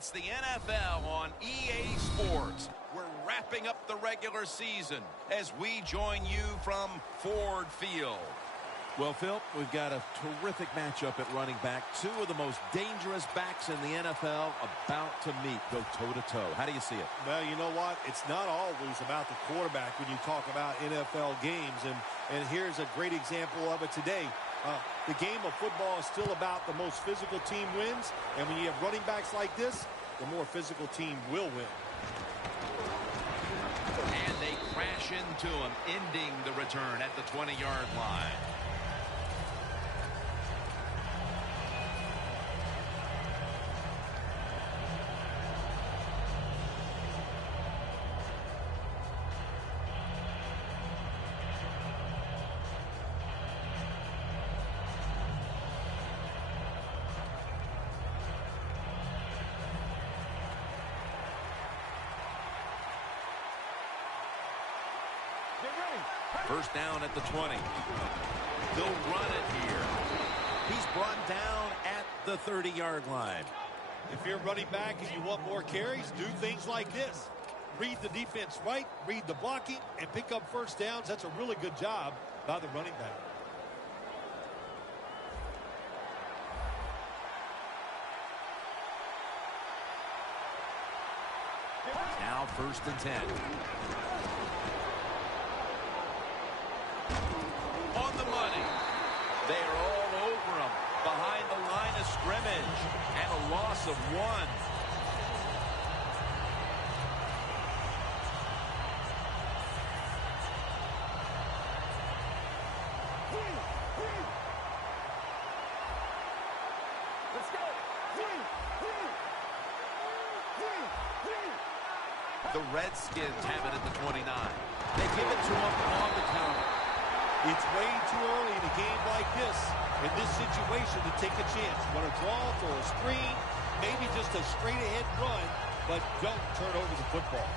It's the NFL on EA Sports. We're wrapping up the regular season as we join you from Ford Field. Well, Phil, we've got a terrific matchup at running back. Two of the most dangerous backs in the NFL about to meet, go toe-to-toe. How do you see it? Well, you know what? It's not always about the quarterback when you talk about NFL games. And here's a great example of it today. The game of football is still about the most physical team wins. And when you have running backs like this, the more physical team will win. And they crash into him, ending the return at the 20-yard line. First down at the 20. They'll run it here. He's brought down at the 30-yard line. If you're running back and you want more carries, do things like this. Read the defense right, read the blocking, and pick up first downs. That's a really good job by the running back. Now first and 10. On the money. They are all over him behind the line of scrimmage, and a loss of 1. The Redskins have it at the 29. They give it to him on the counter. It's way too early in a game like this, in this situation, to take a chance. You want to draw, throw a screen, maybe just a straight-ahead run, but don't turn over the football.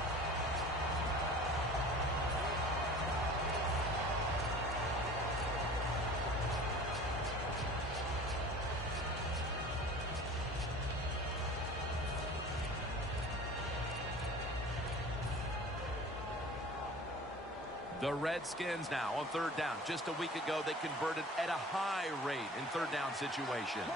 The Redskins now on third down. Just a week ago, they converted at a high rate in third down situations.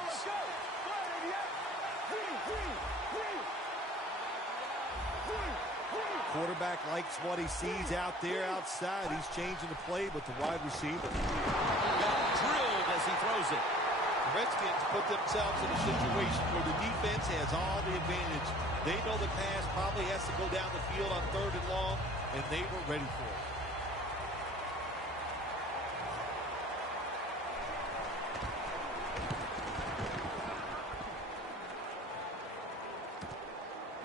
Quarterback likes what he sees out there outside. He's changing the play with the wide receiver. Got drilled as he throws it. The Redskins put themselves in a situation where the defense has all the advantage. They know the pass probably has to go down the field on third and long, and they were ready for it.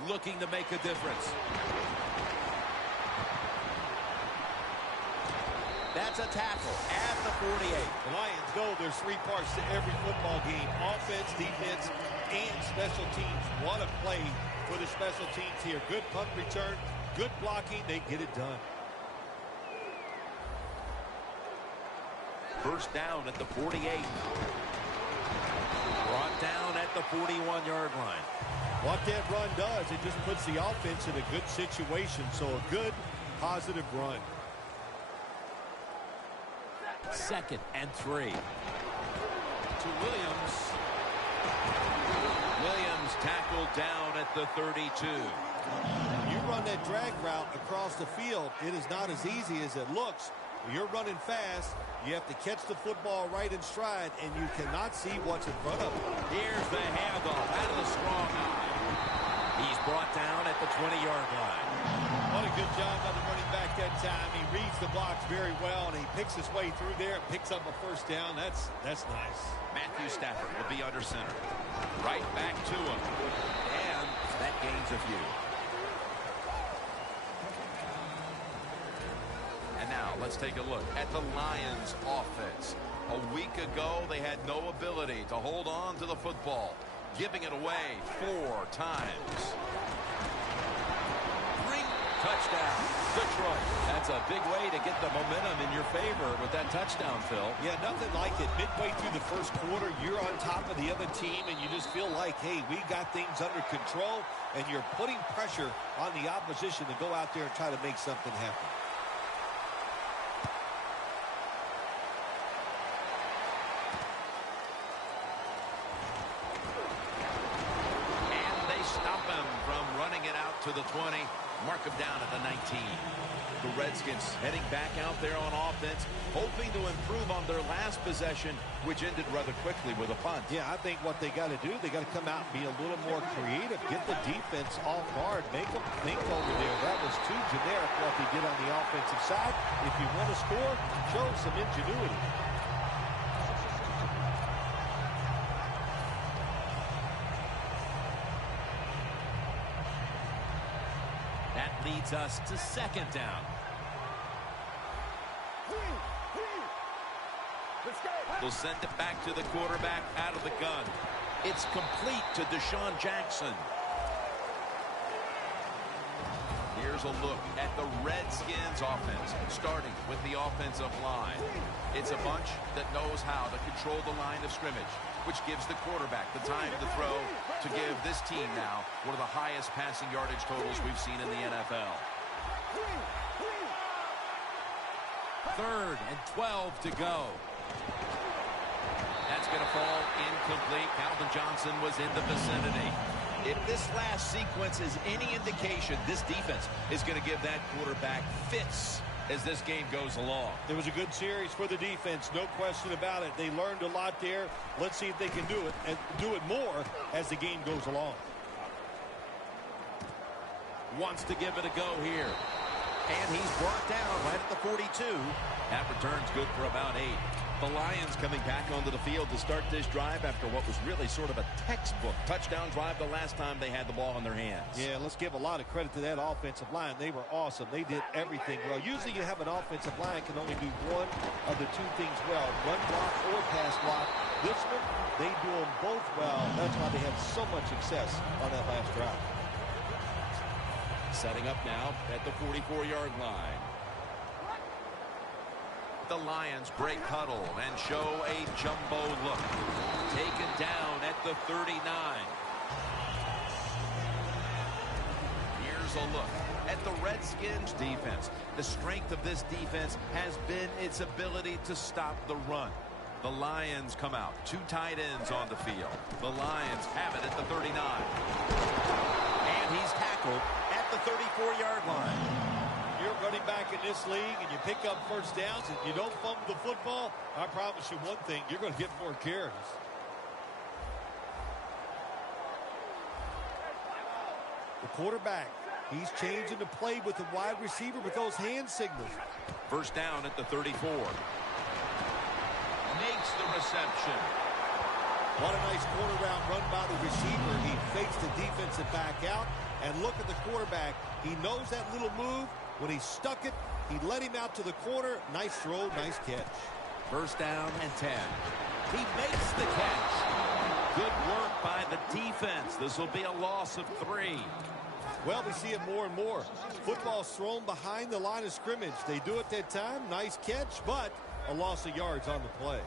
Looking to make a difference. That's a tackle at the 48. The Lions know there's 3 parts to every football game: offense, defense, and special teams. What a play for the special teams here. Good punt return, good blocking. They get it done. First down at the 48. Brought down at the 41-yard line. What that run does, it just puts the offense in a good situation. So a good, positive run. Second and 3. To Williams. Williams tackled down at the 32. You run that drag route across the field, it is not as easy as it looks. When you're running fast, you have to catch the football right in stride, and you cannot see what's in front of you. Here's the handoff out of the strong eye. He's brought down at the 20-yard line. What a good job by the running back that time. He reads the blocks very well, and he picks his way through there and picks up a first down. That's nice. Matthew Stafford will be under center. Right back to him. And that gains a few. And now let's take a look at the Lions offense. A week ago, they had no ability to hold on to the football, giving it away 4 times. Touchdown, Detroit. That's a big way to get the momentum in your favor with that touchdown, Phil. Yeah, nothing like it. Midway through the first quarter, you're on top of the other team, and you just feel like, hey, we got things under control, and you're putting pressure on the opposition to go out there and try to make something happen. Stop him from running it out to the 20. Mark him down at the 19. The Redskins heading back out there on offense, hoping to improve on their last possession, which ended rather quickly with a punt. Yeah, I think what they got to do, they got to come out and be a little more creative, get the defense off guard, make them think over there. That was too generic what they did on the offensive side. If you want to score, show some ingenuity. That leads us to second down. They'll send it back to the quarterback out of the gun. It's complete to Deshaun Jackson. Here's a look at the Redskins offense, starting with the offensive line. It's a bunch that knows how to control the line of scrimmage, which gives the quarterback the time to throw to give this team now one of the highest passing yardage totals we've seen in the NFL. 3rd and 12 to go. That's going to fall incomplete. Calvin Johnson was in the vicinity. If this last sequence is any indication, this defense is going to give that quarterback fits as this game goes along. It was a good series for the defense, no question about it. They learned a lot there. Let's see if they can do it and do it more as the game goes along. Wants to give it a go here. And he's brought down right at the 42. That return's good for about 8. The Lions coming back onto the field to start this drive after what was really sort of a textbook touchdown drive the last time they had the ball in their hands. Yeah, let's give a lot of credit to that offensive line. They were awesome. They did everything well. Usually you have an offensive line can only do one of the two things well, run block or pass block. This one, they do them both well. That's why they had so much success on that last drive. Setting up now at the 44-yard line. The Lions break huddle and show a jumbo look. Taken down at the 39. Here's a look at the Redskins defense. The strength of this defense has been its ability to stop the run. The Lions come out. 2 tight ends on the field. The Lions have it at the 39. And he's tackled at the 34-yard line. You're running back in this league and you pick up first downs and you don't fumble the football, I promise you one thing, you're going to get more carries. The quarterback, he's changing the play with the wide receiver with those hand signals. First down at the 34. Makes the reception. What a nice corner route run by the receiver. He fakes the defensive back out. And look at the quarterback. He knows that little move. When he stuck it, he let him out to the corner. Nice throw, nice catch. First down and 10. He makes the catch. Good work by the defense. This will be a loss of 3. Well, we see it more and more. Football's thrown behind the line of scrimmage. They do it that time. Nice catch, but a loss of yards on the play.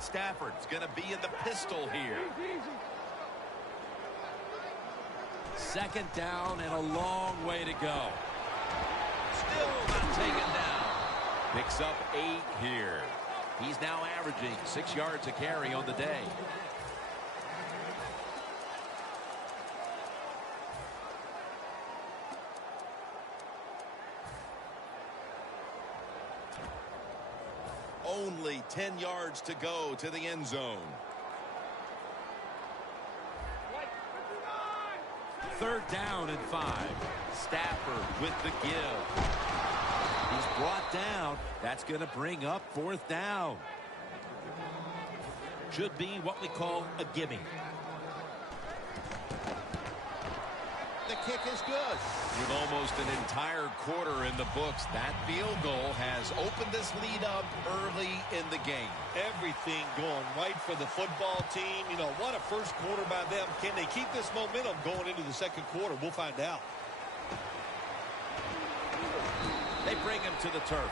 Stafford's going to be in the pistol here. Second down and a long way to go. Still not taken down. Picks up 8 here. He's now averaging 6 yards a carry on the day. Only 10 yards to go to the end zone. Third down and 5. Stafford with the give. He's brought down. That's going to bring up 4th down. Should be what we call a gimme. The kick is good. With almost an entire quarter in the books, that field goal has opened this lead up early in the game. Everything going right for the football team. You know, what a first quarter by them. Can they keep this momentum going into the second quarter? We'll find out. They bring him to the turf.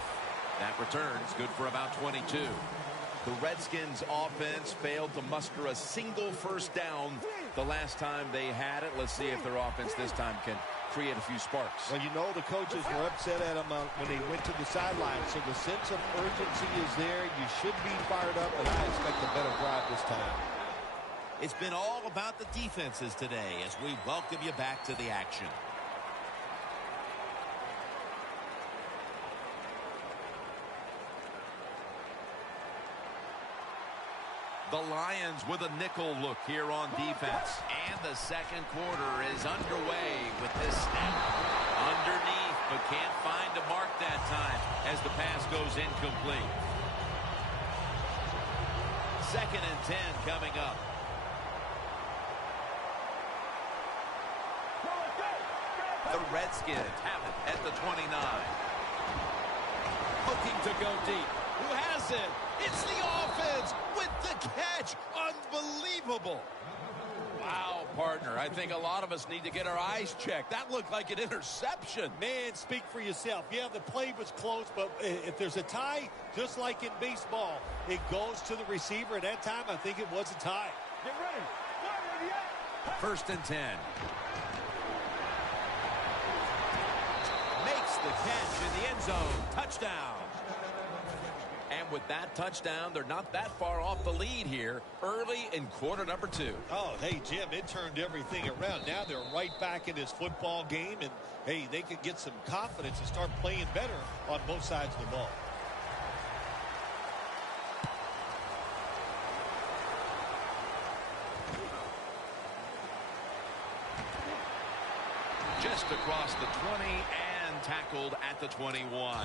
That return's good for about 22. The Redskins offense failed to muster a single first down the last time they had it. Let's see if their offense this time can create a few sparks. Well, you know the coaches were upset at them when they went to the sideline, so the sense of urgency is there. You should be fired up, and I expect a better drive this time. It's been all about the defenses today as we welcome you back to the action. The Lions with a nickel look here on defense. And the second quarter is underway with this snap. Underneath, but can't find a mark that time as the pass goes incomplete. 2nd and 10 coming up. The Redskins have it at the 29. Looking to go deep. Who has it? It's the offense with the catch. Unbelievable. Wow, partner. I think a lot of us need to get our eyes checked. That looked like an interception. Man, speak for yourself. Yeah, the play was close, but if there's a tie, just like in baseball, it goes to the receiver. At that time, I think it was a tie. Get ready. 1st and 10. Makes the catch in the end zone. Touchdown. And with that touchdown, they're not that far off the lead here early in quarter number 2. Oh, hey, Jim, it turned everything around. Now they're right back in this football game, and, hey, they can get some confidence and start playing better on both sides of the ball. Just across the 20 and tackled at the 21.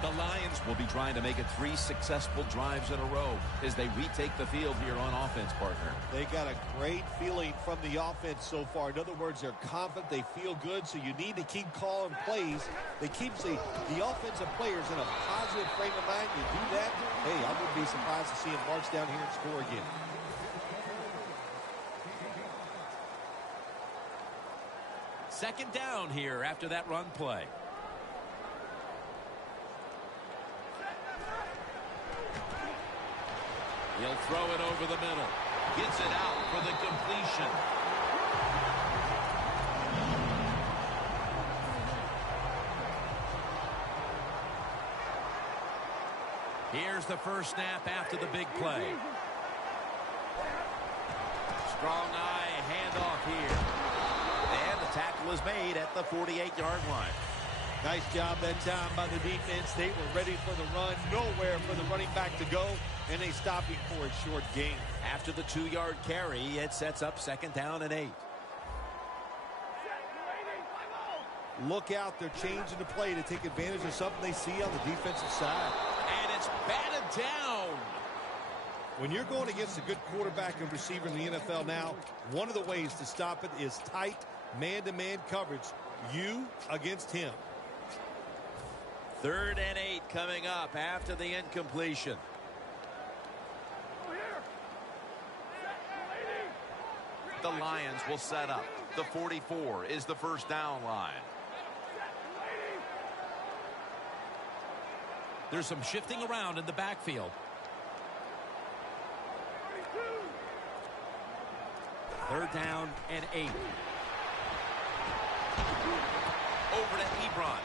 The Lions will be trying to make it 3 successful drives in a row as they retake the field here on offense, partner. They got a great feeling from the offense so far. In other words, they're confident, they feel good, so you need to keep calling plays. They keep the offensive players in a positive frame of mind. You do that, hey, I wouldn't be surprised to see them march down here and score again. Second down here after that run play. He'll throw it over the middle. Gets it out for the completion. Here's the first snap after the big play. Strong eye handoff here. And the tackle is made at the 48-yard line. Nice job that time by the defense. They were ready for the run. Nowhere for the running back to go. And they stop him for a short gain. After the 2-yard carry, it sets up 2nd down and 8. Look out. They're changing the play to take advantage of something they see on the defensive side. And it's batted down. When you're going against a good quarterback and receiver in the NFL now, one of the ways to stop it is tight man-to-man coverage. You against him. 3rd and 8 coming up after the incompletion. The Lions will set up. The 44 is the first down line. There's some shifting around in the backfield. 3rd down and 8. Over to Ebron.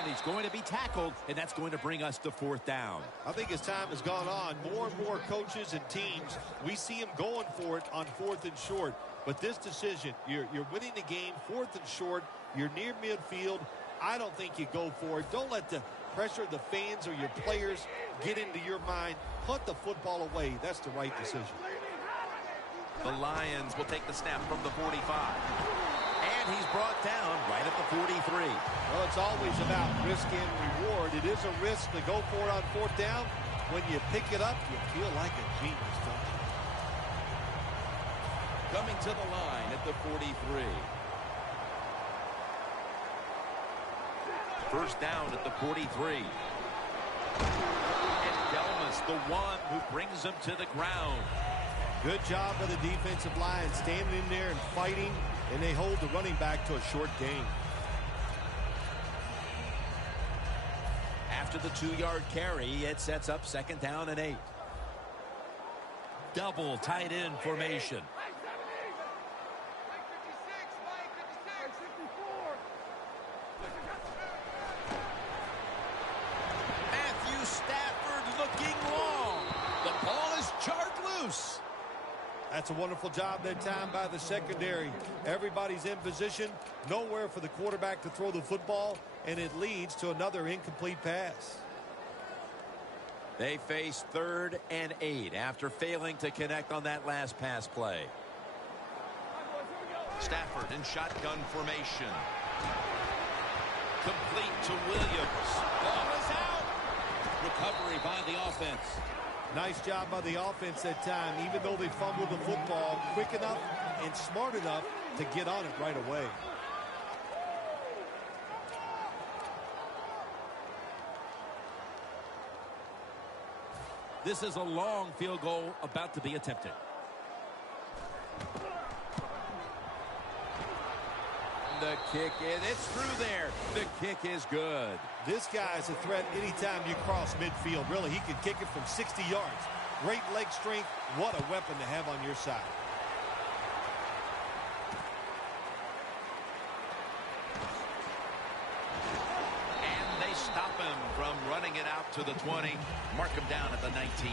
And he's going to be tackled, and that's going to bring us to 4th down. I think as time has gone on, more and more coaches and teams, we see them going for it on 4th and short. But this decision, you're winning the game, 4th and short, you're near midfield. I don't think you go for it. Don't let the pressure of the fans or your players get into your mind. Punt the football away. That's the right decision. The Lions will take the snap from the 45. And he's brought down right at the 43. Well, it's always about risk and reward. It is a risk to go for it on 4th down. When you pick it up, you feel like a genius, don't you? Coming to the line at the 43. 1st down at the 43. And Delmas, the one who brings him to the ground. Good job by the defensive line, standing in there and fighting, and they hold the running back to a short gain. After the 2-yard carry, it sets up 2nd down and 8. Double tight end formation. Matthew Stafford looking long. The ball is jarred loose. That's a wonderful job that time by the secondary. Everybody's in position, nowhere for the quarterback to throw the football, and it leads to another incomplete pass. They face 3rd and 8 after failing to connect on that last pass play. Stafford in shotgun formation. Complete to Williams. Ball is out. Recovery by the offense. Nice job by the offense that time, even though they fumbled the football, quick enough and smart enough to get on it right away. This is a long field goal about to be attempted. The kick it's through there. The kick is good. This guy is a threat anytime you cross midfield. Really, he can kick it from 60 yards. Great leg strength. What a weapon to have on your side. And they stop him from running it out to the 20. Mark him down at the 19.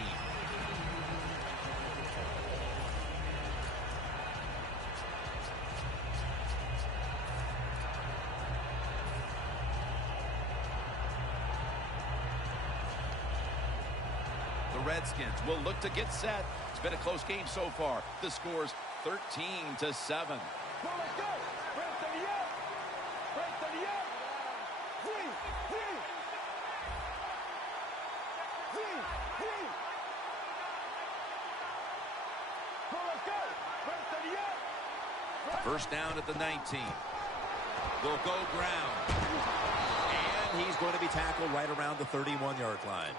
The Redskins will look to get set. It's been a close game so far. The score's 13-7. First down at the 19. They'll go ground. And he's going to be tackled right around the 31-yard line.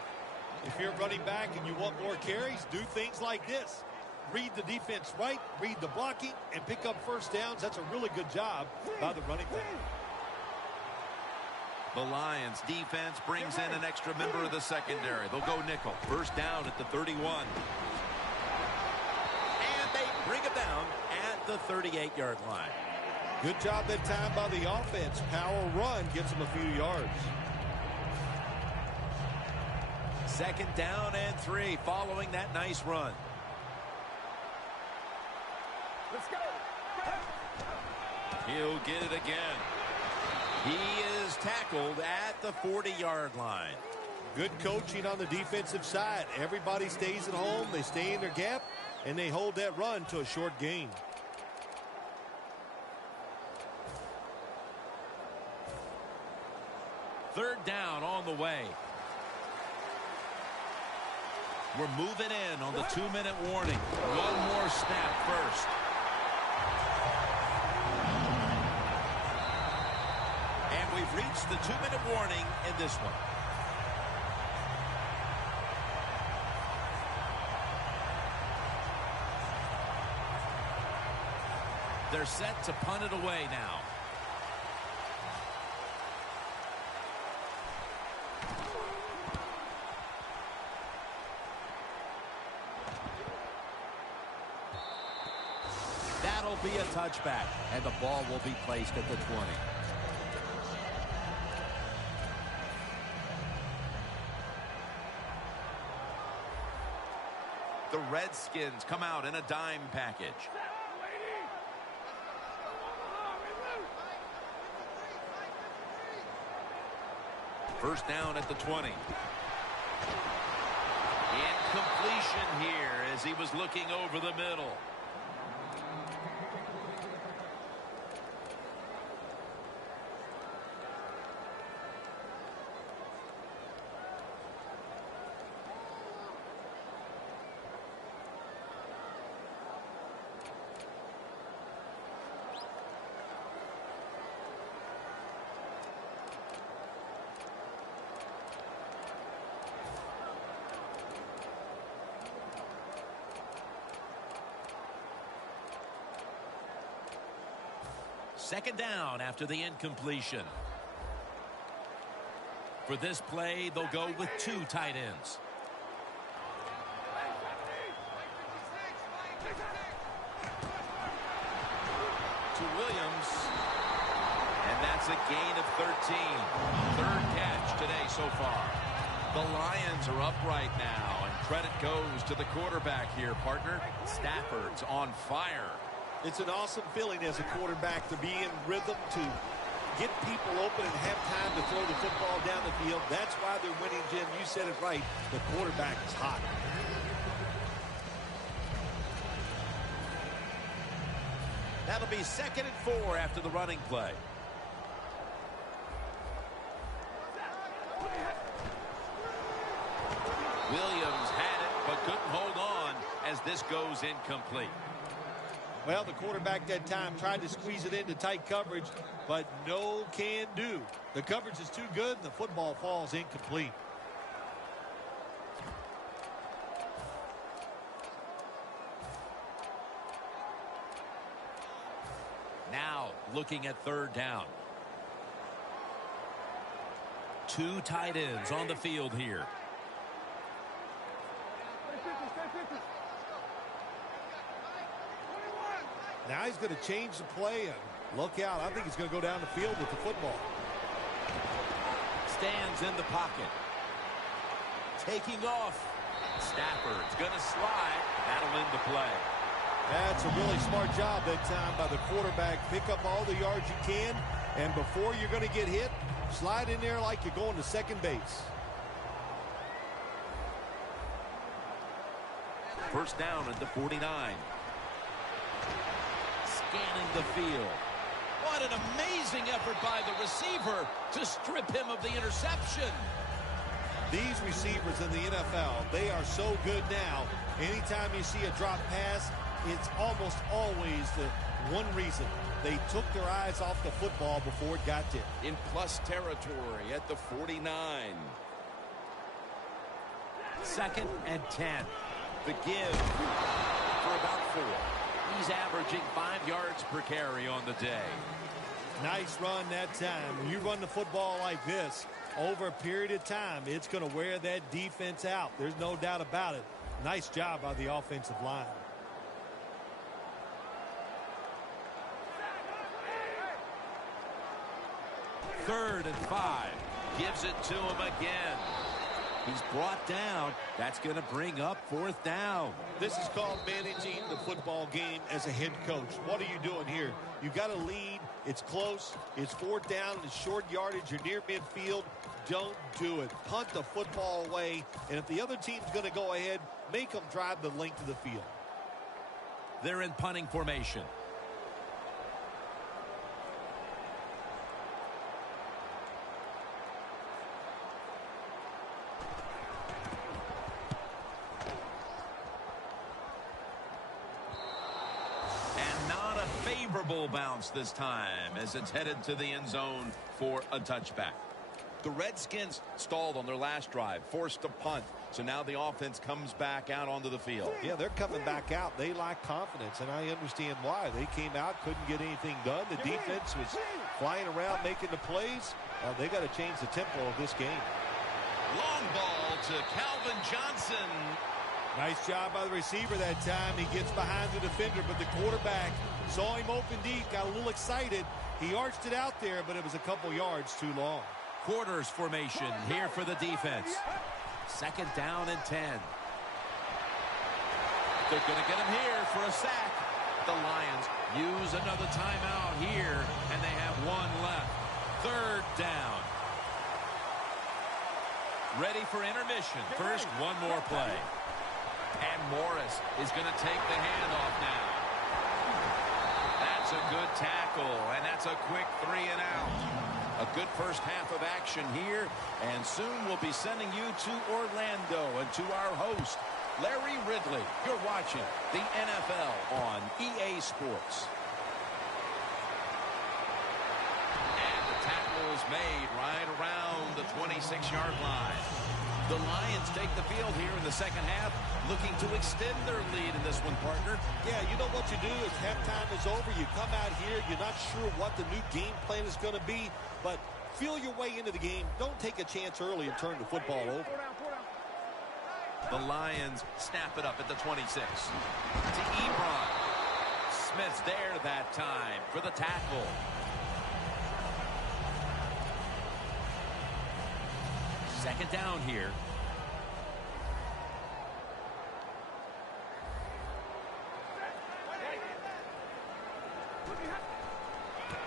If you're running back and you want more carries, do things like this. Read the defense right, read the blocking, and pick up first downs. That's a really good job by the running back. The Lions defense brings in an extra member of the secondary. They'll go nickel. First down at the 31. And they bring him down at the 38-yard line. Good job that time by the offense. Power run gets them a few yards. 2nd down and 3 following that nice run. Let's go. He'll get it again. He is tackled at the 40-yard line. Good coaching on the defensive side. Everybody stays at home. They stay in their gap, and they hold that run to a short gain. Third down on the way. We're moving in on the 2-minute warning. One more snap first. And we've reached the 2-minute warning in this one. They're set to punt it away now. That'll be a touchback, and the ball will be placed at the 20. The Redskins come out in a dime package. First down at the 20. Incompletion here as he was looking over the middle. Second down after the incompletion. For this play, they'll go with 2 tight ends. To Williams. And that's a gain of 13. 3rd catch today so far. The Lions are upright now, and credit goes to the quarterback here, partner. Stafford's on fire. It's an awesome feeling as a quarterback to be in rhythm, to get people open and have time to throw the football down the field. That's why they're winning, Jim. You said it right. The quarterback is hot. That'll be 2nd and 4 after the running play. Williams had it, but couldn't hold on as this goes incomplete. Well, the quarterback that time tried to squeeze it into tight coverage, but no can do. The coverage is too good, and the football falls incomplete. Now looking at 3rd down. 2 tight ends on the field here. Now he's going to change the play, and look out. I think he's going to go down the field with the football. Stands in the pocket. Taking off. Stafford's going to slide. That'll end the play. That's a really smart job that time by the quarterback. Pick up all the yards you can, and before you're going to get hit, slide in there like you're going to second base. 1st down at the 49. Scanning the field. What an amazing effort by the receiver to strip him of the interception. These receivers in the NFL, they are so good now. Anytime you see a drop pass, it's almost always the one reason. They took their eyes off the football before it got there. In plus territory at the 49. 2nd and 10. The give for about 4. He's averaging 5 yards per carry on the day. Nice run that time. When you run the football like this, over a period of time, it's going to wear that defense out. There's no doubt about it. Nice job by the offensive line. 3rd and 5. Gives it to him again. He's brought down. That's going to bring up 4th down. This is called managing the football game as a head coach. What are you doing here? You got a lead. It's close. It's 4th down. It's short yardage. You're near midfield. Don't do it. Punt the football away. And if the other team's going to go ahead, make them drive the length of the field. They're in punting formation. Favorable bounce this time as it's headed to the end zone for a touchback. The Redskins stalled on their last drive, forced a punt. So now the offense comes back out onto the field. Yeah, they're coming back out. They lack confidence, and I understand why. They came out, couldn't get anything done. The defense was flying around making the plays. They got to change the tempo of this game. Long ball to Calvin Johnson. Nice job by the receiver that time. He gets behind the defender, but the quarterback saw him open deep, got a little excited. He arched it out there, but it was a couple yards too long. Quarters formation here for the defense. 2nd down and 10. They're going to get him here for a sack. The Lions use another timeout here, and they have 1 left. 3rd down. Ready for intermission. First, one more play. And Morris is going to take the handoff now. That's a good tackle, and that's a quick 3 and out. A good first half of action here, and soon we'll be sending you to Orlando and to our host, Larry Ridley. You're watching the NFL on EA Sports. And the tackle is made right around the 26-yard line. The Lions take the field here in the second half, looking to extend their lead in this one, partner. Yeah, you know what you do is halftime is over. You come out here, you're not sure what the new game plan is going to be, but Feel your way into the game. Don't take a chance early and turn the football over. The Lions snap it up at the 26. To Ebron. Smith's there that time for the tackle. Second down here.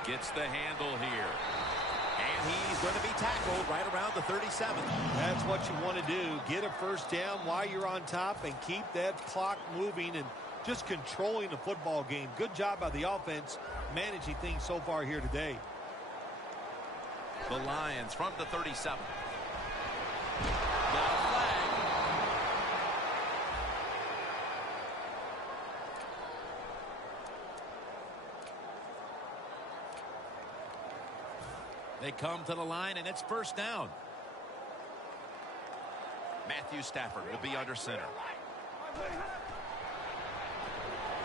Gets the handle here. And he's going to be tackled right around the 37. That's what you want to do. Get a first down while you're on top and keep that clock moving and just controlling the football game. Good job by the offense managing things so far here today. The Lions from the 37. Got a flag. They come to the line, and it's first down. Matthew Stafford will be under center.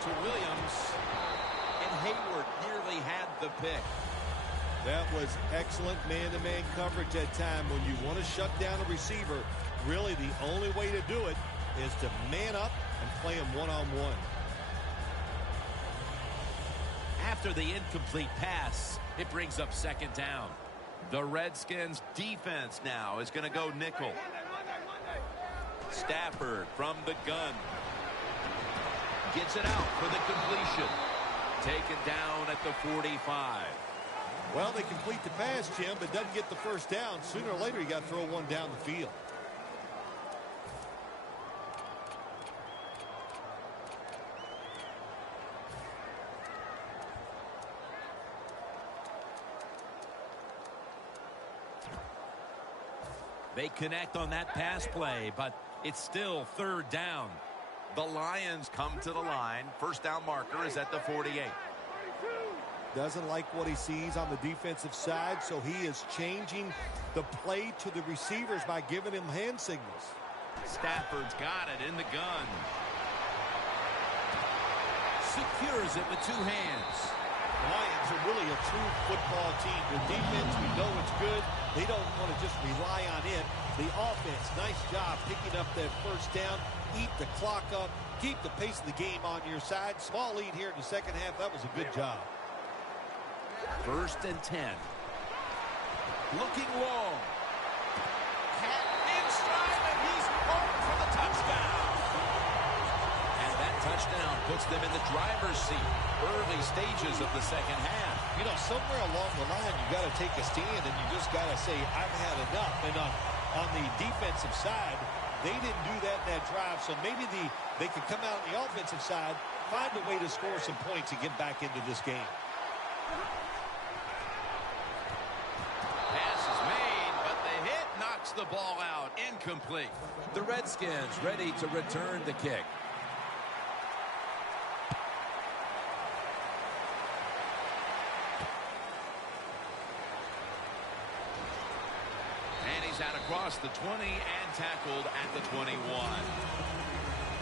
To Williams. And Hayward nearly had the pick. That was excellent man-to-man coverage that time. When you want to shut down a receiver, really the only way to do it is to man up and play him one-on-one. After the incomplete pass, it brings up second down. The Redskins defense now is going to go nickel. Stafford from the gun. Gets it out for the completion. Taken down at the 45. Well, they complete the pass, Jim, but doesn't get the first down. Sooner or later, you got to throw one down the field. They connect on that pass play, but it's still third down. The Lions come to the line. First down marker is at the 48. Doesn't like what he sees on the defensive side, so he is changing the play to the receivers by giving him hand signals. Stafford's got it in the gun. Secures it with two hands. The Lions are really a true football team. Their defense, we know it's good. They don't want to just rely on it. The offense, nice job picking up that first down. Eat the clock up. Keep the pace of the game on your side. Small lead here in the second half. That was a good job. First and 10. Looking long. In stride, and he's home for the touchdown. And that touchdown puts them in the driver's seat. Early stages of the second half. You know, somewhere along the line, you got to take a stand, and you just got to say, I've had enough. And on the defensive side, they didn't do that in that drive, so maybe they could come out on the offensive side, find a way to score some points and get back into this game. Pass is made, but the hit knocks the ball out. Incomplete. The Redskins ready to return the kick. Out across the 20 and tackled at the 21.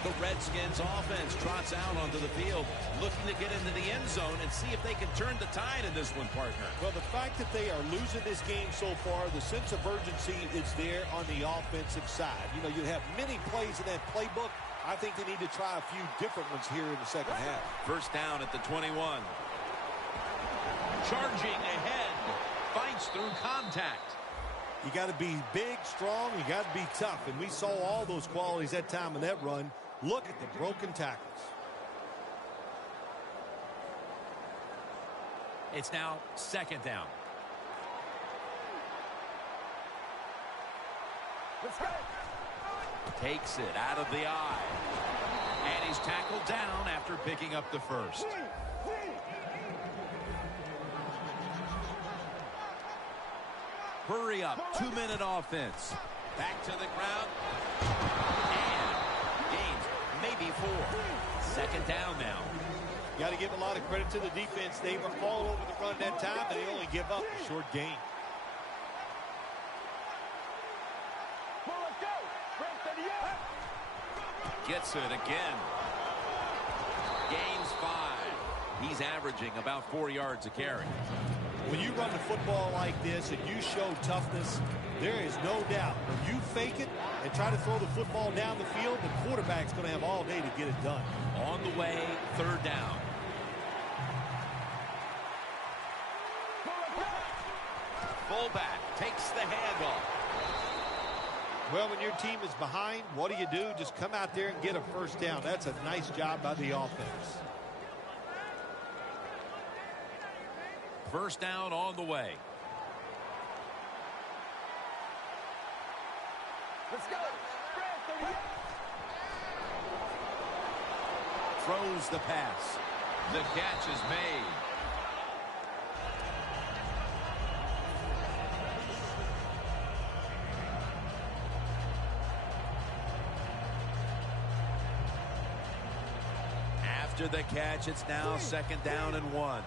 The Redskins offense trots out onto the field, looking to get into the end zone and see if they can turn the tide in this one, partner. Well, the fact that they are losing this game so far, the sense of urgency is there on the offensive side. You know, you have many plays in that playbook. I think they need to try a few different ones here in the second half. First down at the 21. Charging ahead. Fights through contact. You got to be big, strong, you got to be tough. And we saw all those qualities that time in that run. Look at the broken tackles. It's now second down. Let's go. Takes it out of the eye. And he's tackled down after picking up the first. Hurry up, 2-minute offense. Back to the ground. And gains maybe 4. Second down now. You got to give a lot of credit to the defense. They were all over the run that time, and they only give up a short gain. Gets it again. Gains 5. He's averaging about 4 yards a carry. When you run the football like this and you show toughness, there is no doubt when you fake it and try to throw the football down the field, the quarterback's going to have all day to get it done. On the way, third down. Fullback takes the handoff. Well, when your team is behind, what do? Just come out there and get a first down. That's a nice job by the offense. First down on the way. Let's go. Throws the pass. The catch is made. After the catch, it's now second down and 1.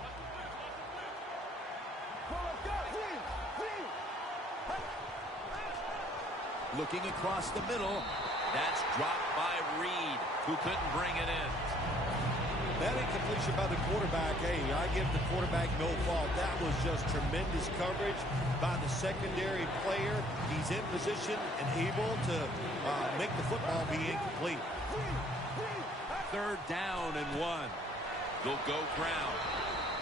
Looking across the middle. That's dropped by Reed, who couldn't bring it in. That incompletion by the quarterback, hey, I give the quarterback no fault. That was just tremendous coverage by the secondary player. He's in position and able to make the football be incomplete. Third down and 1. They'll go ground.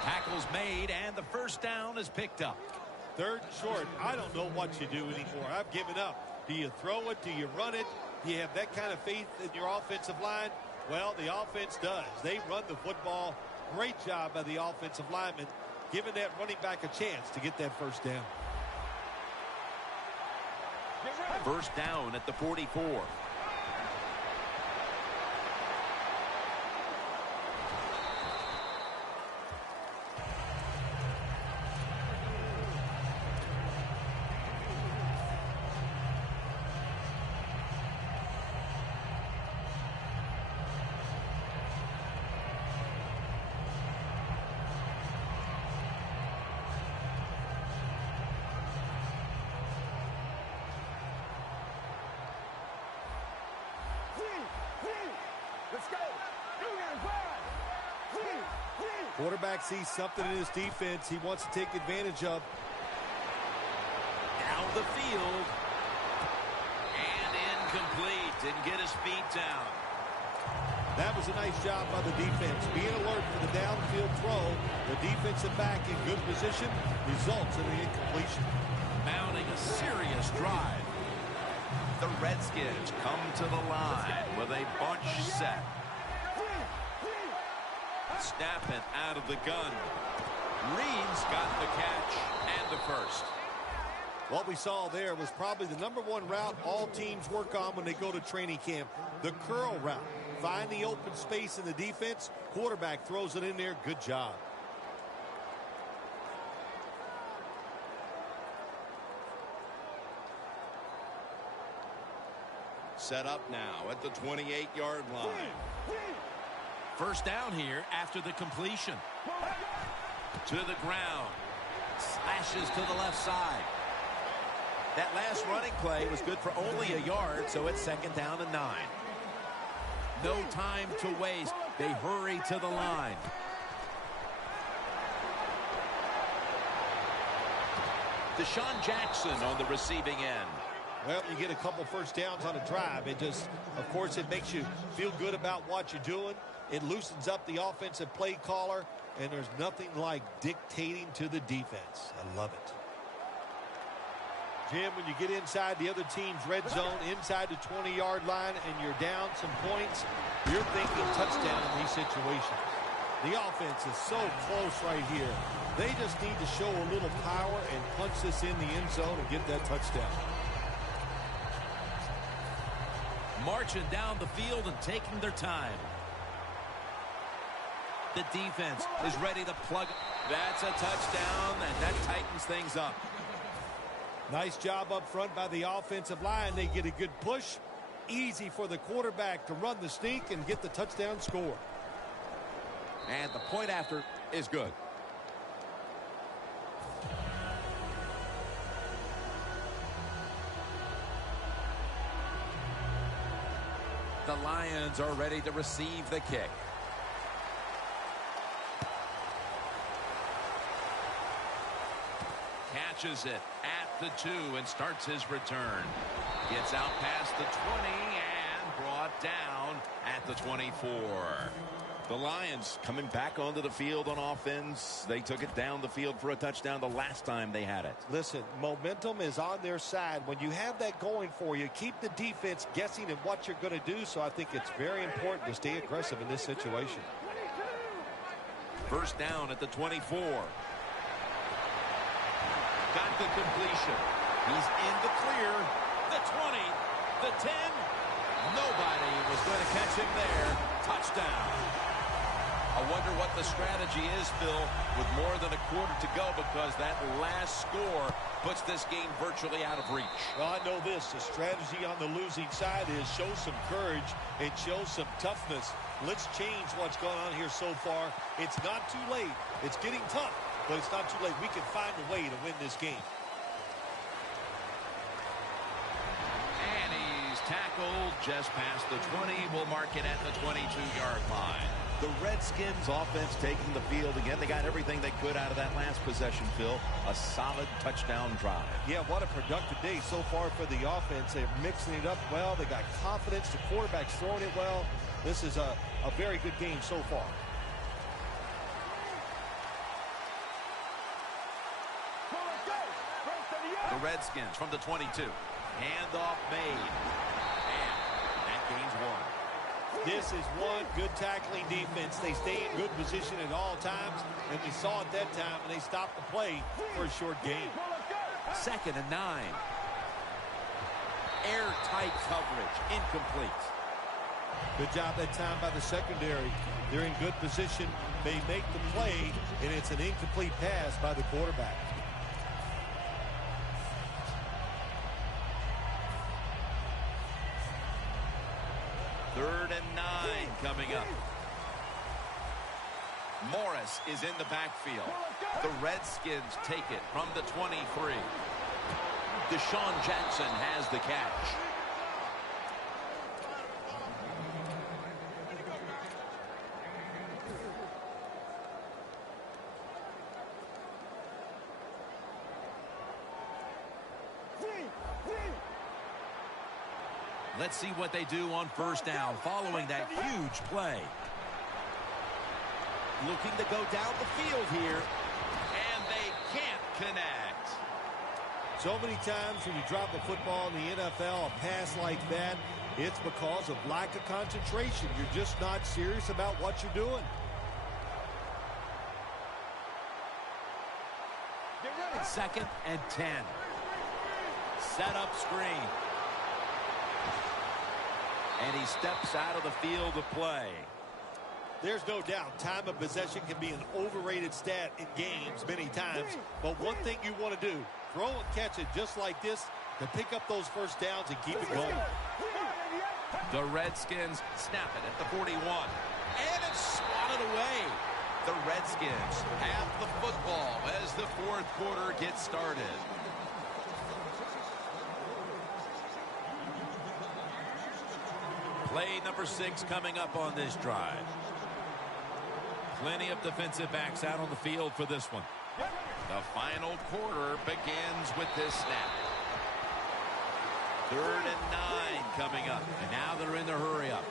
Tackle's made, and the first down is picked up. Third and short. I don't know what you do anymore. I've given up. Do you throw it? Do you run it? Do you have that kind of faith in your offensive line? Well, the offense does. They run the football. Great job by the offensive lineman, giving that running back a chance to get that first down. First down at the 44. Quarterback sees something in his defense he wants to take advantage of. Down the field. And incomplete. Didn't get his feet down. That was a nice job by the defense. Being alert for the downfield throw. The defensive back in good position results in the incompletion. Mounting a serious drive. The Redskins come to the line with a bunch set. Snapping out of the gun. Reed's got the catch and the first. What we saw there was probably the #1 route all teams work on when they go to training camp. The curl route. Find the open space in the defense. Quarterback throws it in there. Good job. Set up now at the 28-yard line. First down here after the completion. To the ground. Slashes to the left side. That last running play was good for only a yard, so it's second down and 9. No time to waste. They hurry to the line. Deshaun Jackson on the receiving end. Well, you get a couple first downs on a drive. It just, of course, it makes you feel good about what you're doing. It loosens up the offensive play caller, and there's nothing like dictating to the defense. I love it. Jim, when you get inside the other team's red zone, inside the 20-yard line, and you're down some points, you're thinking touchdown in these situations. The offense is so close right here. They just need to show a little power and punch this in the end zone and get that touchdown. Marching down the field and taking their time. The defense is ready to plug. That's a touchdown, and that tightens things up. Nice job up front by the offensive line. They get a good push. Easy for the quarterback to run the sneak and get the touchdown score. And the point after is good. The Lions are ready to receive the kick. catches it at the 2 and starts his return. Gets out past the 20 and brought down at the 24. The Lions coming back onto the field on offense. They took it down the field for a touchdown the last time they had it. Listen, momentum is on their side. When you have that going for you, keep the defense guessing at what you're going to do. So I think it's very important to stay aggressive in this situation. First down at the 24. Got the completion. He's in the clear. The 20. The 10. Nobody was going to catch him there. Touchdown. I wonder what the strategy is, Phil, with more than a quarter to go, because that last score puts this game virtually out of reach. Well, I know this. The strategy on the losing side is show some courage and show some toughness. Let's change what's going on here so far. It's not too late. It's getting tough, but it's not too late. We can find a way to win this game. And he's tackled just past the 20. We'll mark it at the 22-yard line. The Redskins offense taking the field again. They got everything they could out of that last possession, Phil. A solid touchdown drive. Yeah, what a productive day so far for the offense. They're mixing it up well. They got confidence. The quarterback's throwing it well. This is a very good game so far. The Redskins from the 22. Handoff made. And that gains 1. This is one good tackling defense. They stay in good position at all times, and we saw it that time, and they stopped the play for a short gain. 2nd and 9. Airtight coverage. Incomplete. Good job that time by the secondary. They're in good position. They make the play, and it's an incomplete pass by the quarterback. Third and 9 coming up. Morris is in the backfield. The Redskins take it from the 23. Deshaun Jackson has the catch. Let's see what they do on first down following that huge play. Looking to go down the field here, and they can't connect. So many times when you drop a football in the NFL, a pass like that, it's because of lack of concentration. You're just not serious about what you're doing. Second and 10. Set up screen. And he steps out of the field of play. There's no doubt time of possession can be an overrated stat in games many times. But one thing you want to do, throw and catch it just like this to pick up those first downs and keep it going. The Redskins snap it at the 41. And it's swatted away. The Redskins have the football as the fourth quarter gets started. Play number 6 coming up on this drive. Plenty of defensive backs out on the field for this one. The final quarter begins with this snap. 3rd and 9 coming up. And now they're in the hurry up.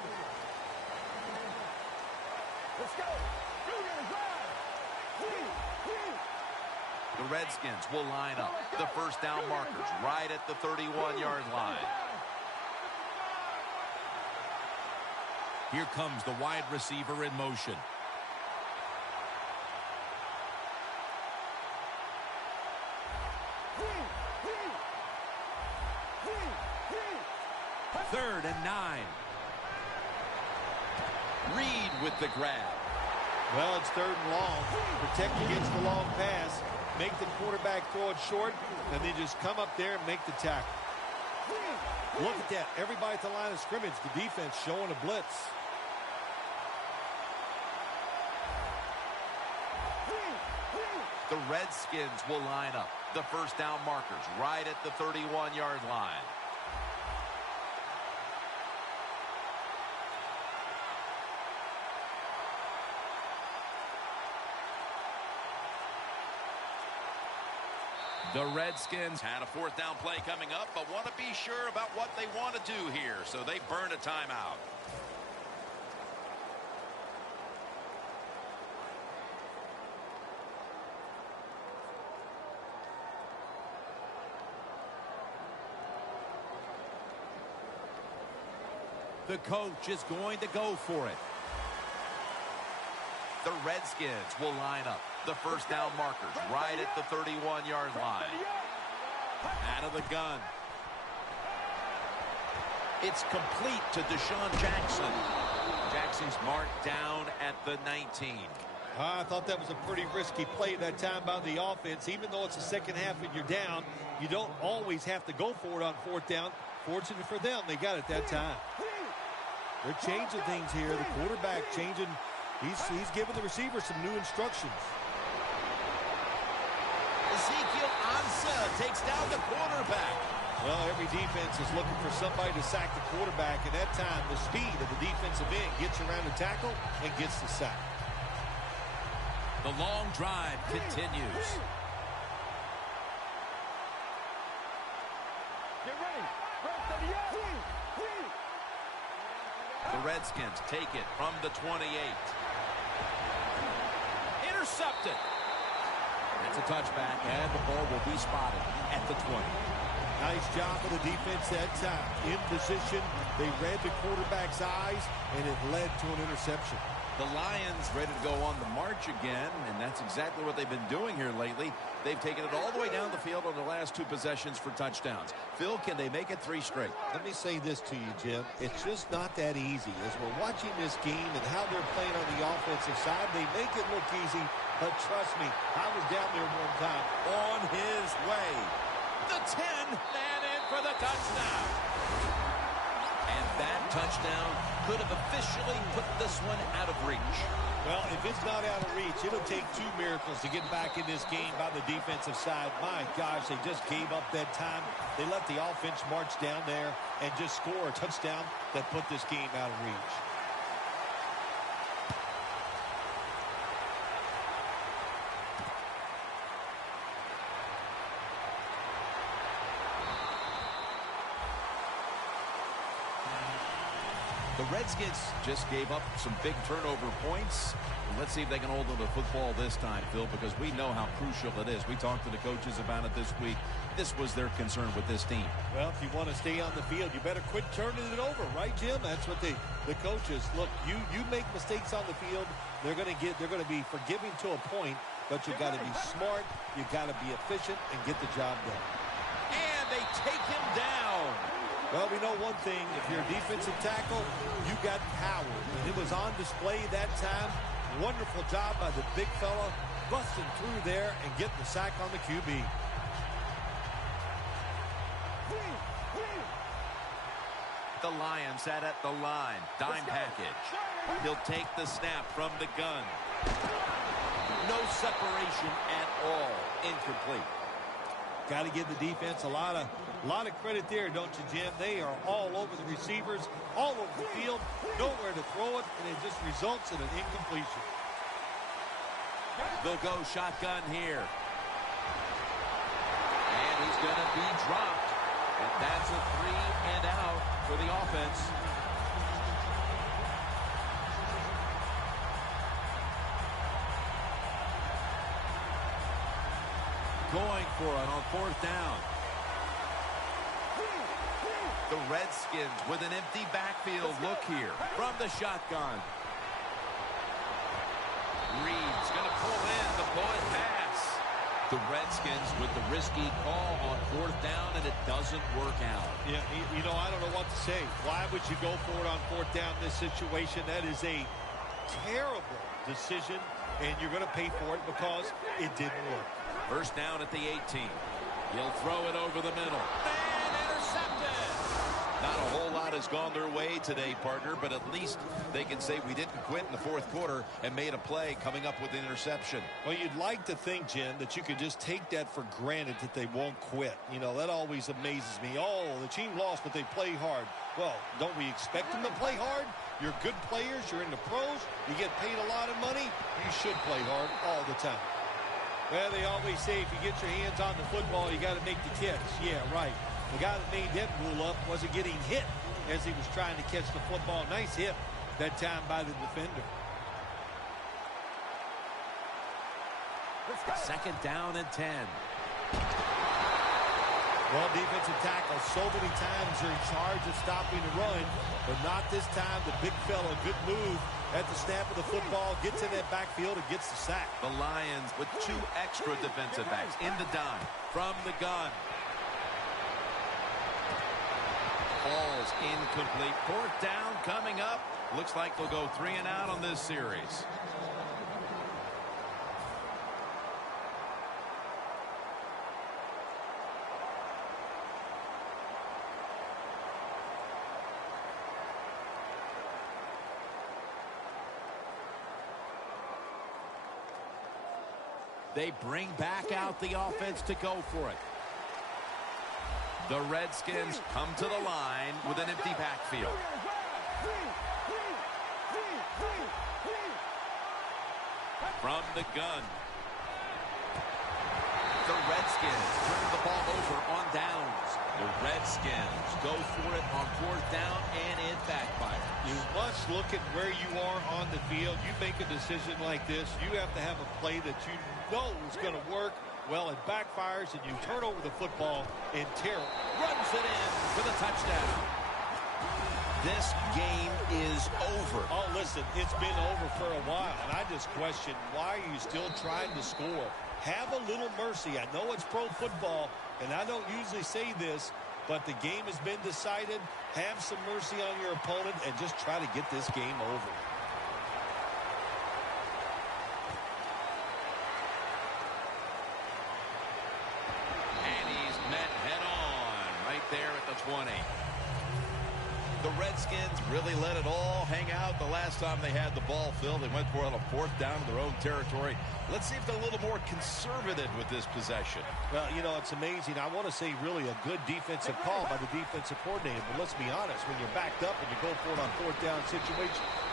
Let's go. The Redskins will line up. The first down markers right at the 31-yard line. Here comes the wide receiver in motion. Third and 9. Reed with the grab. Well, it's 3rd and long. Protect against the long pass. Make the quarterback throw it short, and then just come up there and make the tackle. Look at that. Everybody at the line of scrimmage. The defense showing a blitz. The Redskins will line up. The first down markers right at the 31-yard line. The Redskins had a fourth down play coming up, but want to be sure about what they want to do here, so they burn a timeout. The coach is going to go for it. The Redskins will line up. The first down markers right at the 31-yard line. Out of the gun. It's complete to Deshaun Jackson. Jackson's marked down at the 19. I thought that was a pretty risky play that time by the offense. Even though it's the second half and you're down, you don't always have to go for it on fourth down. Fortunate for them, they got it that time. They're changing things here. The quarterback changing. He's giving the receiver some new instructions. Ezekiel Ansah takes down the quarterback. Well, every defense is looking for somebody to sack the quarterback, and that time the speed of the defensive end gets around the tackle and gets the sack. The long drive continues. Get ready. The Redskins take it from the 28. Intercepted. It's a touchback, and the ball will be spotted at the 20. Nice job of the defense that time. In position, they read the quarterback's eyes, and it led to an interception. The Lions ready to go on the march again, and that's exactly what they've been doing here lately. They've taken it all the way down the field on the last two possessions for touchdowns. Phil, can they make it 3 straight? Let me say this to you, Jim. It's just not that easy. As we're watching this game and how they're playing on the offensive side, they make it look easy, but trust me, I was down there one time. On his way. The 10, and in for the touchdown. And that touchdown could have officially put this one out of reach. Well, if it's not out of reach, it'll take 2 miracles to get back in this game by the defensive side. My gosh, they just gave up that time. They let the offense march down there and just score a touchdown that put this game out of reach. The Redskins just gave up some big turnover points. Let's see if they can hold on to football this time, Phil, because we know how crucial it is. We talked to the coaches about it this week. This was their concern with this team. Well, if you want to stay on the field, you better quit turning it over, right, Jim? That's what the coaches look. You make mistakes on the field, they're going to be forgiving to a point, but you got to be smart, you got to be efficient, and get the job done. And they take him down. Well, we know one thing. If you're a defensive tackle, you got power. And it was on display that time. Wonderful job by the big fella, busting through there and getting the sack on the QB. The Lions sat at the line. Dime package. He'll take the snap from the gun. No separation at all. Incomplete. Got to give the defense a lot of credit there, don't you, Jim? They are all over the receivers, all over the field, nowhere to throw it, and it just results in an incompletion. They'll go shotgun here. And he's going to be dropped. And that's a 3 and out for the offense. Going for it on 4th down. The Redskins with an empty backfield look here from the shotgun. Reed's going to pull in the bullet pass. The Redskins with the risky call on 4th down, and it doesn't work out. Yeah, you know, I don't know what to say. Why would you go for it on 4th down in this situation? That is a terrible decision, and you're going to pay for it because it didn't work. First down at the 18. He'll throw it over the middle. And intercepted. Not a whole lot has gone their way today, partner, but at least they can say we didn't quit in the 4th quarter and made a play coming up with an interception. Well, you'd like to think, Jim, that you could just take that for granted that they won't quit. You know, that always amazes me. Oh, the team lost, but they play hard. Well, don't we expect them to play hard? You're good players. You're in the pros. You get paid a lot of money. You should play hard all the time. Well, they always say if you get your hands on the football, you got to make the catch. Yeah, right. The guy that made that rule up wasn't getting hit as he was trying to catch the football. Nice hit that time by the defender. Second down and 10. Well, defensive tackle so many times they're in charge of stopping the run, but not this time. The big fella, good move at the snap of the football, gets in that backfield and gets the sack. The Lions with 2 extra defensive backs in the dime from the gun. Falls incomplete. 4th down coming up. Looks like they'll go 3 and out on this series. They bring back out the offense to go for it. The Redskins come to the line with an empty backfield. From the gun. The Redskins turn the ball over on downs. The Redskins go for it on 4th down, and it backfires. You must look at where you are on the field. You make a decision like this, you have to have a play that you know is going to work. Well, it backfires, and you turn over the football, and Terrell runs it in for the touchdown. This game is over. Oh, listen, it's been over for a while, and I just question, why are you still trying to score? Have a little mercy. I know it's pro football, and I don't usually say this, but the game has been decided. Have some mercy on your opponent and just try to get this game over. And he's met head on right there at the 20. The Redskins really let it all hang out the last time they had the ball, Phil. They went for it on a 4th down in their own territory. Let's see if they're a little more conservative with this possession. Well, you know, it's amazing. I want to say really a good defensive call by the defensive coordinator. But let's be honest, when you're backed up and you go for it on 4th down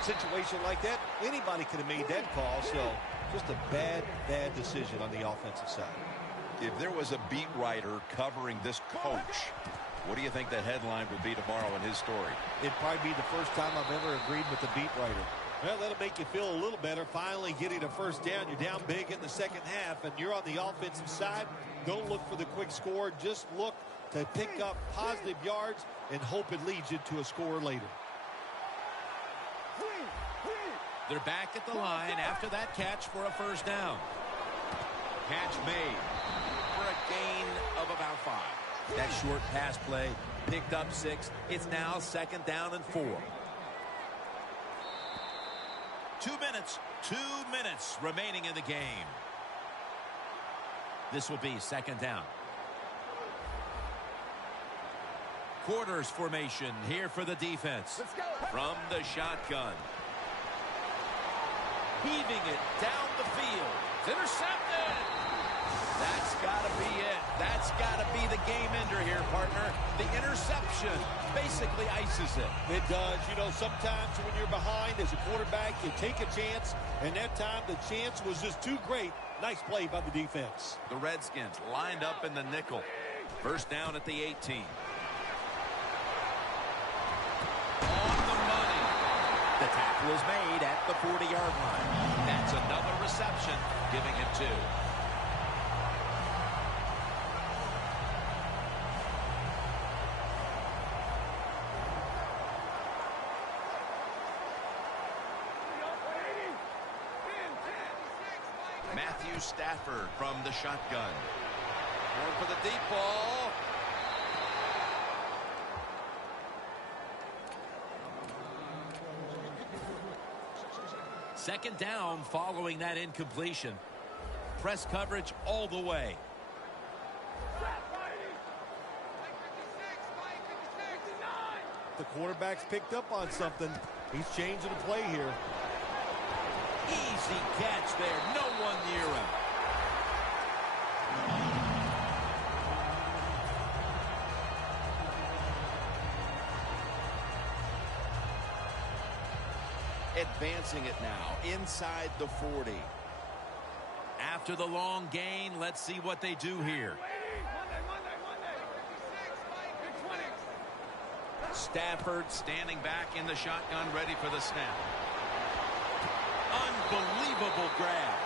situation like that, anybody could have made that call. So just a bad decision on the offensive side. If there was a beat writer covering this coach, what do you think that headline would be tomorrow in his story? It'd probably be the first time I've ever agreed with the beat writer. Well, that'll make you feel a little better. Finally getting a first down. You're down big in the second half, and you're on the offensive side. Don't look for the quick score. Just look to pick up positive yards and hope it leads you to a score later. They're back at the line after that catch for a first down. Catch made for a gain of about 5. That short pass play picked up 6. It's now 2nd down and 4. 2 minutes remaining in the game. This will be 2nd down. Quarters formation here for the defense. From the shotgun. Heaving it down the field. It's intercepted. That's got to be it. That's got to be the game ender here, partner. The interception basically ices it. It does. You know, sometimes when you're behind as a quarterback, you take a chance, and that time the chance was just too great. Nice play by the defense. The Redskins lined up in the nickel. First down at the 18. On the money. The tackle is made at the 40-yard line. That's another reception, giving him 2. Matthew Stafford from the shotgun. Going for the deep ball. Second down following that incompletion. Press coverage all the way. The quarterback's picked up on something. He's changing the play here. Easy catch there. No one near him. Advancing it now inside the 40. After the long gain, let's see what they do here. Stafford standing back in the shotgun, ready for the snap. Unbelievable grab.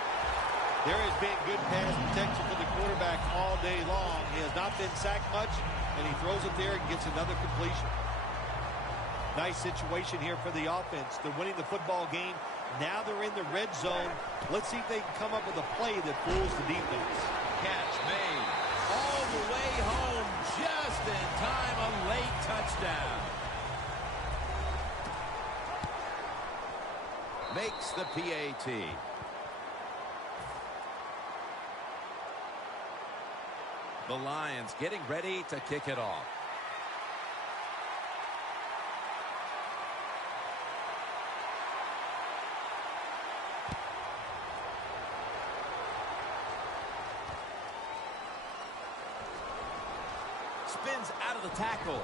There has been good pass protection for the quarterback all day long. He has not been sacked much, and he throws it there and gets another completion. Nice situation here for the offense. They're winning the football game. Now they're in the red zone. Let's see if they can come up with a play that fools the defense. Catch made. All the way home, just in time, a late touchdown. Makes the PAT. The Lions getting ready to kick it off. Spins out of the tackle.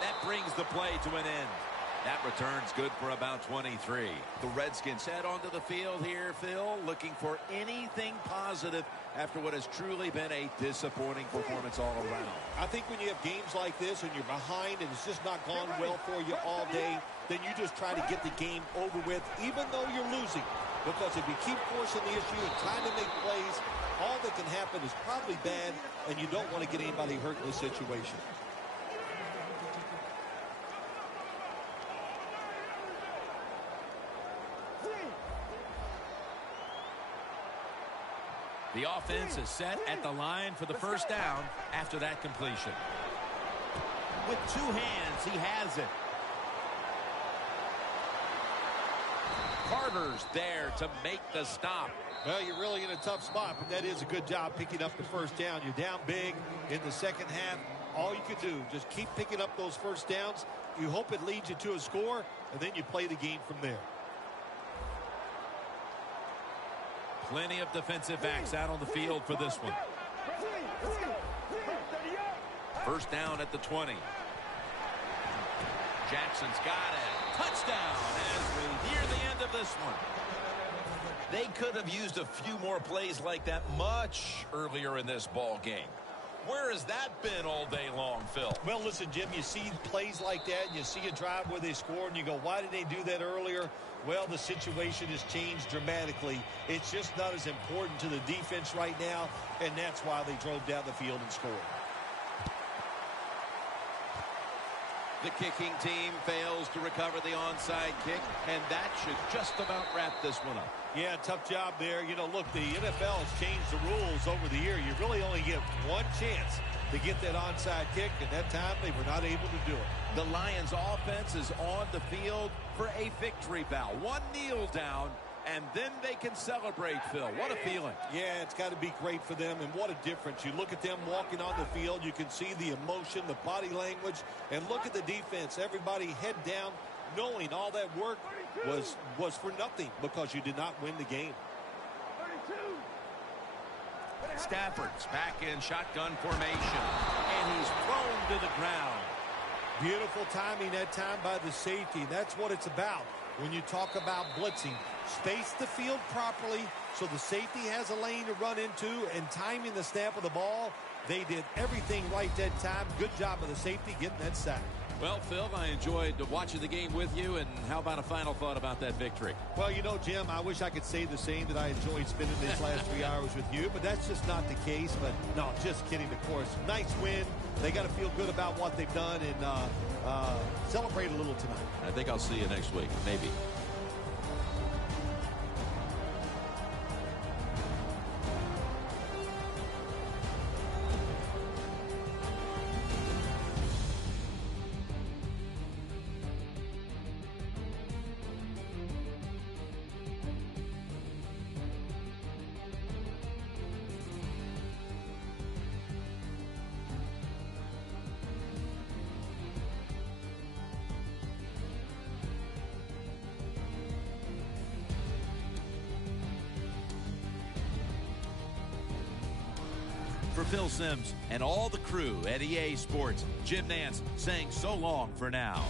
That brings the play to an end. That return's good for about 23. The Redskins head onto the field here, Phil, looking for anything positive after what has truly been a disappointing performance all around. I think when you have games like this and you're behind and it's just not gone well for you all day, then you just try to get the game over with, even though you're losing. Because if you keep forcing the issue and trying to make plays, all that can happen is probably bad, and you don't want to get anybody hurt in this situation. The offense is set at the line for the first down after that completion. With two hands, he has it. Carter's there to make the stop. Well, you're really in a tough spot, but that is a good job picking up the first down. You're down big in the second half. All you can do, just keep picking up those first downs. You hope it leads you to a score, and then you play the game from there. Plenty of defensive backs out on the field for this one. First down at the 20. Jackson's got it. Touchdown as we near the end of this one. They could have used a few more plays like that much earlier in this ball game. Where has that been all day long, Phil? Well, listen, Jim, you see plays like that, and you see a drive where they score, and you go, why did they do that earlier? Well, the situation has changed dramatically. It's just not as important to the defense right now, and that's why they drove down the field and scored. The kicking team fails to recover the onside kick, and that should just about wrap this one up. Yeah, tough job there. You know, look, the NFL has changed the rules over the year. You really only get one chance to get that onside kick, and that time they were not able to do it. The Lions offense is on the field for a victory bow. One kneel down, and then they can celebrate, Phil. What a feeling. Yeah, it's got to be great for them, and what a difference. You look at them walking on the field, you can see the emotion, the body language, and look at the defense. Everybody head down, knowing all that work was for nothing because you did not win the game. Stafford's back in shotgun formation, and he's thrown to the ground. Beautiful timing that time by the safety. That's what it's about when you talk about blitzing. Space the field properly so the safety has a lane to run into, and timing the snap of the ball. They did everything right that time. Good job of the safety getting that sack. Well, Phil, I enjoyed watching the game with you, and how about a final thought about that victory? Well, you know, Jim, I wish I could say the same, that I enjoyed spending these last 3 hours with you, but that's just not the case. But, no, just kidding, of course. Nice win. They got to feel good about what they've done and celebrate a little tonight. I think I'll see you next week, maybe. For Phil Simms and all the crew at EA Sports, Jim Nance saying so long for now.